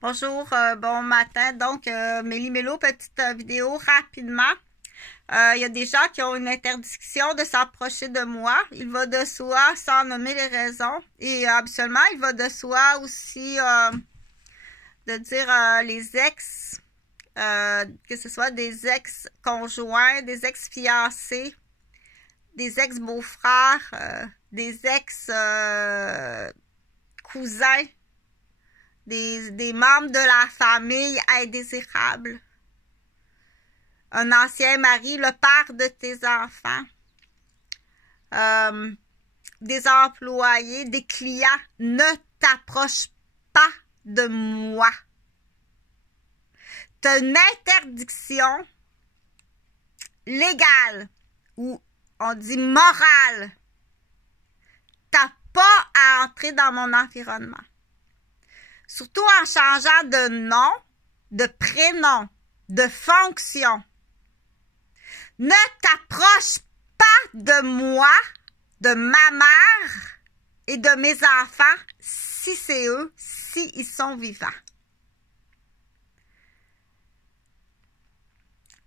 Bonjour, bon matin. Donc, Méli-Mélo, petite vidéo rapidement. Il y a des gens qui ont une interdiction de s'approcher de moi. Il va de soi sans nommer les raisons. Et habituellement, il va de soi aussi de dire les ex, que ce soit des ex-conjoints, des ex-fiancés, des ex-beaux-frères, des ex-cousins, des membres de la famille indésirables, un ancien mari, le père de tes enfants, des employés, des clients. Ne t'approche pas de moi. Tu as une interdiction légale ou on dit morale. Tu n'as pas à entrer dans mon environnement. Surtout en changeant de nom, de prénom, de fonction. Ne t'approche pas de moi, de ma mère et de mes enfants si c'est eux, si ils sont vivants.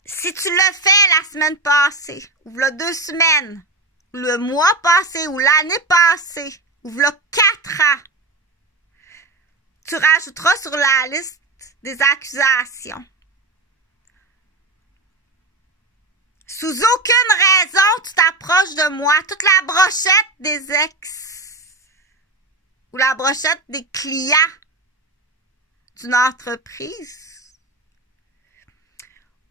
Si tu l'as fait la semaine passée, ou le 2 semaines, ou le mois passé, ou l'année passée, ou le 4 ans, tu rajouteras sur la liste des accusations. Sous aucune raison, tu t'approches de moi. Toute la brochette des ex ou la brochette des clients d'une entreprise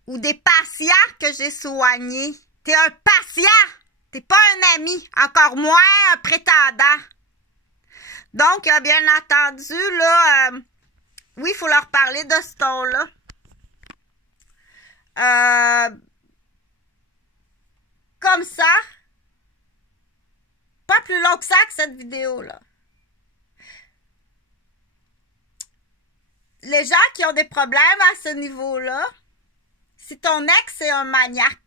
ou des patients que j'ai soignés. T'es un patient, t'es pas un ami, encore moins un prétendant. Donc, bien entendu, là, oui, il faut leur parler de ce ton-là. Comme ça, pas plus long que ça que cette vidéo-là. Les gens qui ont des problèmes à ce niveau-là, si ton ex est un maniaque,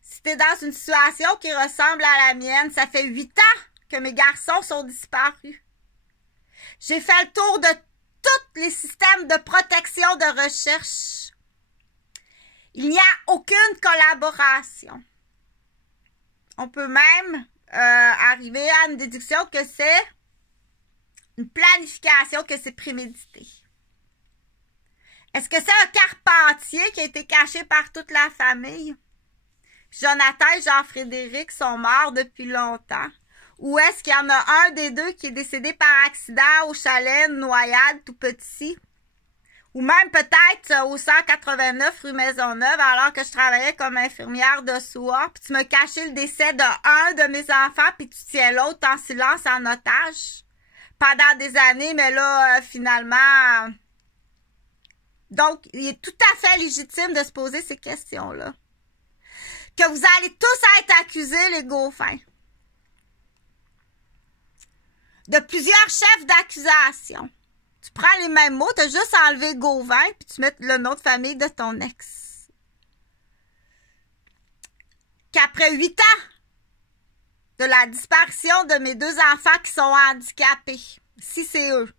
si tu es dans une situation qui ressemble à la mienne, ça fait 8 ans que mes garçons sont disparus. J'ai fait le tour de tous les systèmes de protection de recherche. Il n'y a aucune collaboration. On peut même arriver à une déduction que c'est une planification, que c'est prémédité. Est-ce que c'est un carpentier qui a été caché par toute la famille? Jonathan et Jean-Frédéric sont morts depuis longtemps. Ou est-ce qu'il y en a un des deux qui est décédé par accident au chalet, une noyade tout petit? Ou même peut-être au 189 rue Maisonneuve, alors que je travaillais comme infirmière de soir, puis tu m'as caché le décès d'un de mes enfants, puis tu tiens l'autre en silence, en otage, pendant des années, mais là, finalement... Donc, il est tout à fait légitime de se poser ces questions-là. Que vous allez tous être accusés, les Gauvin, de plusieurs chefs d'accusation. Tu prends les mêmes mots, tu as juste enlevé Gauvin, puis tu mets le nom de famille de ton ex. Qu'après 8 ans de la disparition de mes 2 enfants qui sont handicapés, si c'est eux,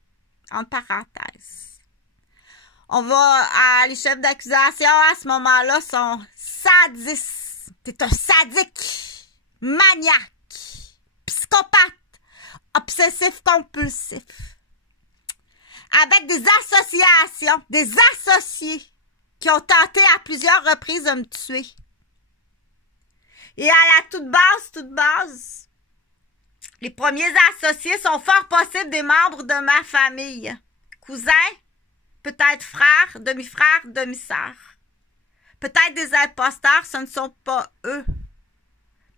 entre parenthèses, on va à les chefs d'accusation à ce moment-là sont sadistes. T'es un sadique, maniaque, psychopathe, obsessif-compulsif. Avec des associations, des associés qui ont tenté à plusieurs reprises de me tuer. Et à la toute base, les premiers associés sont fort possibles des membres de ma famille. Cousins, peut-être frères, demi-frères, demi-sœurs. Peut-être des imposteurs, ce ne sont pas eux.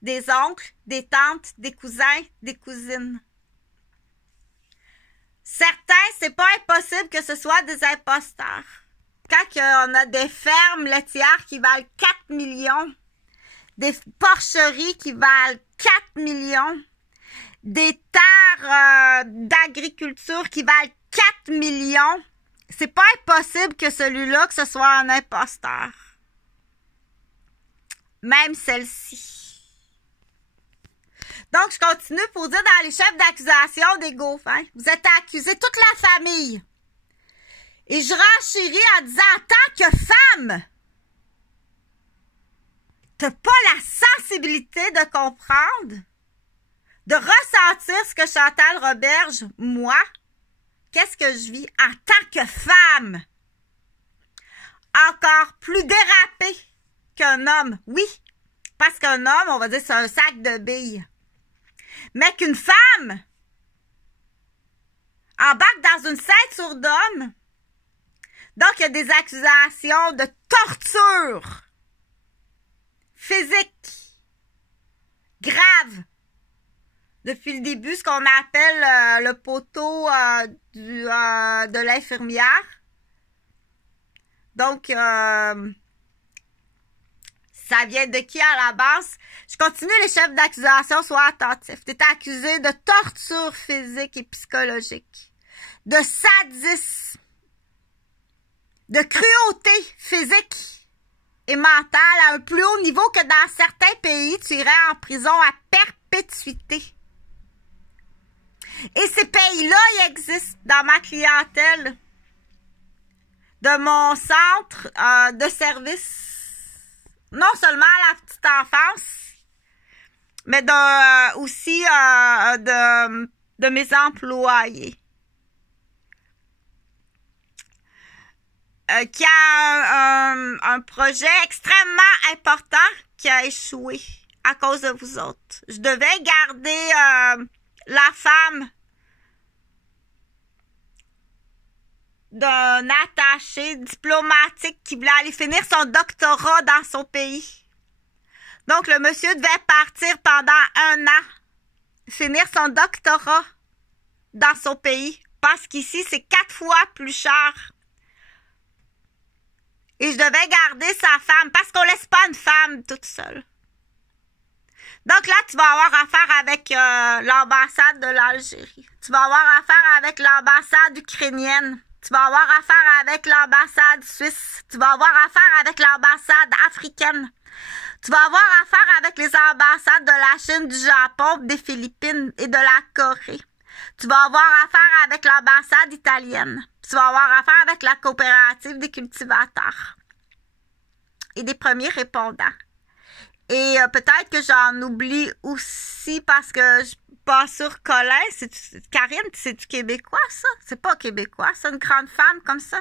Des oncles, des tantes, des cousins, des cousines. Certains, c'est pas impossible que ce soit des imposteurs. Quand on a des fermes laitières qui valent 4 millions, des porcheries qui valent 4 millions, des terres d'agriculture qui valent 4 millions, c'est pas impossible que celui-là, que ce soit un imposteur. Même celle-ci. Donc, je continue pour dire dans les chefs d'accusation des GoFundMe, vous êtes accusés toute la famille. Et je renchéris en disant, en tant que femme, t'as pas la sensibilité de comprendre, de ressentir ce que Chantal Roberge, moi, qu'est-ce que je vis en tant que femme? Encore plus dérapé qu'un homme, oui, parce qu'un homme, on va dire, c'est un sac de billes. Mais qu'une femme embarque dans une ceinture d'homme. Donc, il y a des accusations de torture physique grave depuis le début, ce qu'on appelle le poteau de l'infirmière. Donc, ça vient de qui à la base? Je continue, les chefs d'accusation, soient attentifs. Tu es accusé de torture physique et psychologique, de sadisme, de cruauté physique et mentale à un plus haut niveau que dans certains pays, tu irais en prison à perpétuité. Et ces pays-là, ils existent dans ma clientèle, de mon centre de service, non seulement à la petite enfance, mais aussi de mes employés. Qui a un projet extrêmement important qui a échoué à cause de vous autres. Je devais garder la femme d'un attaché diplomatique qui voulait aller finir son doctorat dans son pays. Donc, le monsieur devait partir pendant 1 an, finir son doctorat dans son pays, parce qu'ici, c'est 4 fois plus cher. Et je devais garder sa femme, parce qu'on laisse pas une femme toute seule. Donc là, tu vas avoir affaire avec l'ambassade de l'Algérie. Tu vas avoir affaire avec l'ambassade ukrainienne. Tu vas avoir affaire avec l'ambassade suisse. Tu vas avoir affaire avec l'ambassade africaine. Tu vas avoir affaire avec les ambassades de la Chine, du Japon, des Philippines et de la Corée. Tu vas avoir affaire avec l'ambassade italienne. Tu vas avoir affaire avec la coopérative des cultivateurs et des premiers répondants. Et peut-être que j'en oublie aussi parce que je suis pas sûre. Colin, Karine, c'est du québécois, ça? C'est pas québécois, c'est une grande femme comme ça?